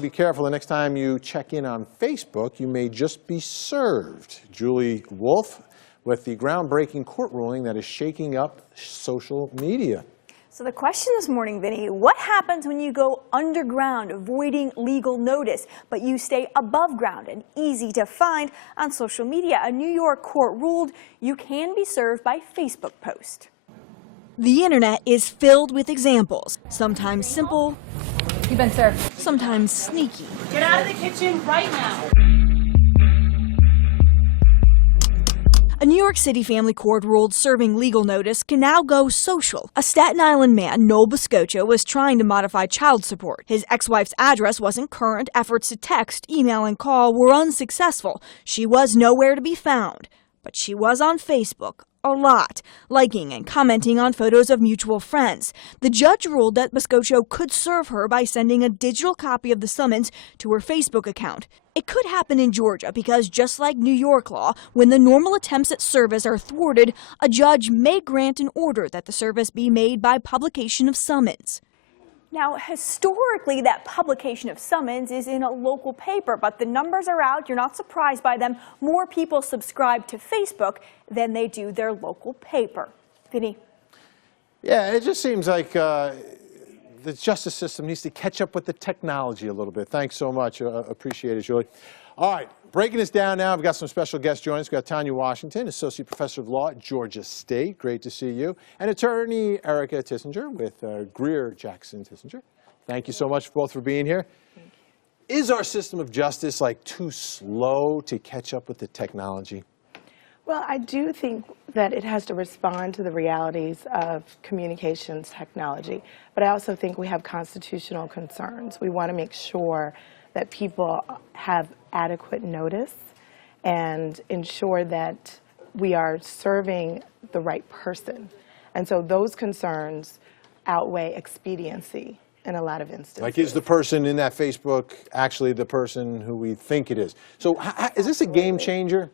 Be careful the next time you check in on Facebook, you may just be served. Julie Wolf with the groundbreaking court ruling that is shaking up social media. So the question this morning, Vinny, what happens when you go underground avoiding legal notice, but you stay above ground and easy to find on social media? A New York court ruled you can be served by Facebook post. The internet is filled with examples, sometimes simple, You've been served. sometimes sneaky. Get out of the kitchen right now. A New York City family court ruled serving legal notice can now go social. A Staten Island man, Noel Biscoccio, was trying to modify child support. His ex-wife's address wasn't current. Efforts to text, email, and call were unsuccessful. She was nowhere to be found. But she was on Facebook a lot, liking and commenting on photos of mutual friends. The judge ruled that Biscoccio could serve her by sending a digital copy of the summons to her Facebook account. It could happen in Georgia because, just like New York law, when the normal attempts at service are thwarted, a judge may grant an order that the service be made by publication of summons. Now, historically, that publication of summons is in a local paper, but the numbers are out. You're not surprised by them. More people subscribe to Facebook than they do their local paper. Vinny? Yeah, it just seems like the justice system needs to catch up with the technology a little bit. Thanks so much. Appreciate it, Julie. All right, breaking this down now. We've got some special guests joining us. We've got Tanya Washington, Associate Professor of Law at Georgia State. Great to see you. And attorney Erica Tissinger with Greer Jackson Tissinger. Thank you so much both for being here. Is our system of justice like too slow to catch up with the technology? Well, I do think that it has to respond to the realities of communications technology, but I also think we have constitutional concerns. We want to make sure that people have adequate notice and ensure that we are serving the right person. And so those concerns outweigh expediency in a lot of instances. Like, is the person in that Facebook actually the person who we think it is? So is this a game changer?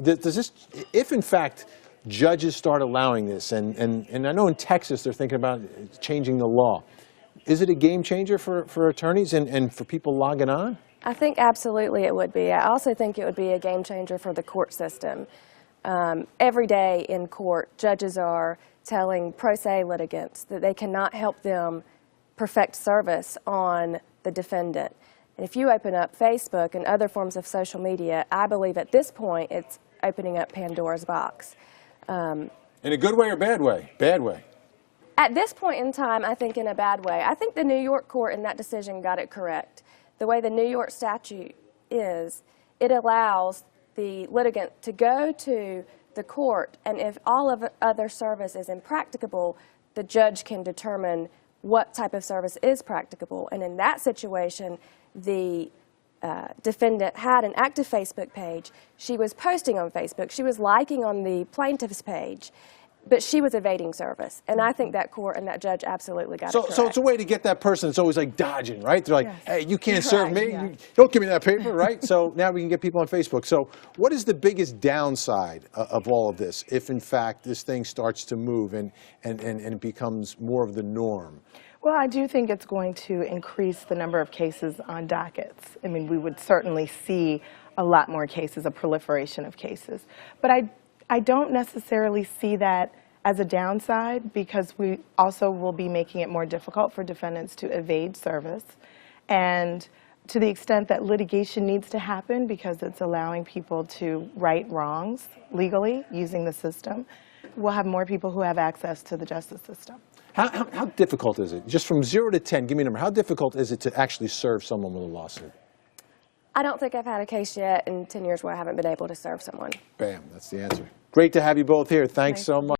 Does this, if in fact judges start allowing this, and I know in Texas they're thinking about changing the law, is it a game changer for attorneys and for people logging on? I think absolutely it would be. I also think it would be a game changer for the court system. Every day in court, judges are telling pro se litigants that they cannot help them perfect service on the defendant. And if you open up Facebook and other forms of social media, I believe at this point it's opening up Pandora's box. In a good way or bad way? Bad way. At this point in time, I think in a bad way. I think the New York court in that decision got it correct. The way the New York statute is, it allows the litigant to go to the court, and if all of other service is impracticable, the judge can determine what type of service is practicable. And in that situation, the defendant had an active Facebook page. She was posting on Facebook. She was liking on the plaintiff's page, but she was evading service. And I think that court and that judge absolutely got it correct. So it's a way to get that person that's always like dodging, right? They're like, Yes. hey, you can't serve me. Yeah. You don't give me that paper, right? So now we can get people on Facebook. So what is the biggest downside of all of this if, in fact, this thing starts to move and it becomes more of the norm? Well, I do think it's going to increase the number of cases on dockets. I mean, we would certainly see a lot more cases, a proliferation of cases. But I don't necessarily see that as a downside, because we also will be making it more difficult for defendants to evade service. And to the extent that litigation needs to happen because it's allowing people to right wrongs legally using the system, we'll have more people who have access to the justice system. How difficult is it? Just from 0 to 10, give me a number. How difficult is it to actually serve someone with a lawsuit? I don't think I've had a case yet in 10 years where I haven't been able to serve someone. Bam, that's the answer. Great to have you both here. Thanks so much.